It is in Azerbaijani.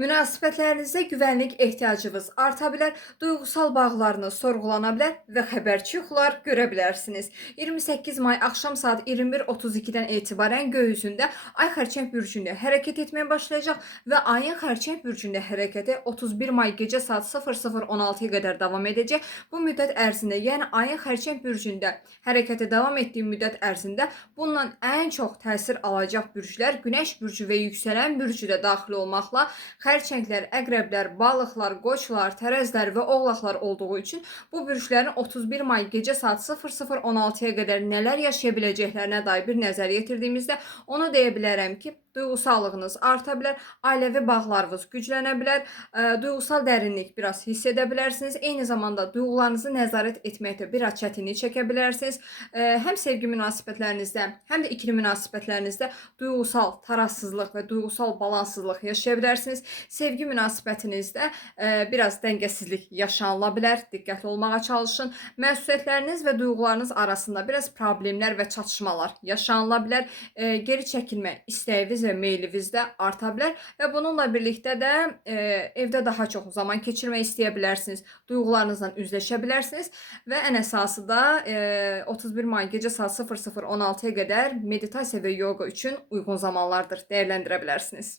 Münasibətlərinizdə güvənlik ehtiyacınız arta bilər, duygusal bağlarınız sorğulana bilər və xəbərçi yuxular görə bilərsiniz. 28 may axşam saat 21:32-dən etibarən göy üzündə Ay Xərçəng bürcündə hərəkət etməyə başlayacaq və ayın Xərçəng bürcündə hərəkəti 31 may gecə saat 00:16-ya qədər davam edəcək. Bu müddət ərzində, yəni ayın Xərçəng bürcündə hərəkəti davam etdiyi müddət ərzində bundan ən çox təsir alacaq bürclər Günəş bürcü və yüksələn bürcüdə daxil olmaqla Xərçənglər, əqrəblər, balıqlar, qoçlar, tərəzlər və oğlaqlar olduğu üçün bu bürclərin 31 may gecə saat 00:16-ya qədər nələr yaşaya biləcəklərinə dair bir nəzər yetirdiyimizdə onu deyə bilərəm ki, duygusallığınız arta bilər, ailəvi bağlarınız güclənə bilər, duygusal dərinlik biraz hiss edə bilərsiniz. Eyni zamanda duyğularınızı nəzarət etməkdə biraz çətinlik çəkə bilərsiniz. Həm sevgi münasibətlərinizdə, həm də ikili münasibətlərinizdə duygusal tarazsızlıq və duygusal balanssızlıq yaşaya bilərsiniz. Sevgi münasibətinizdə biraz dəngəsizlik yaşanıla bilər. Diqqətli olmağa çalışın. Məsuliyyətləriniz və duyğularınız arasında biraz problemlər və çatışmalar yaşanıla bilər. Geri çəkilmə istəyiniz və meyliniz də arta bilər və bununla birlikdə də evdə daha çox zaman keçirmək istəyə bilərsiniz. Duyğularınızla üzləşə bilərsiniz və ən əsası da 31 may gecə saat 00:16-ya qədər meditasiya və yoga üçün uyğun zamanlardır. Dəyərləndirə bilərsiniz.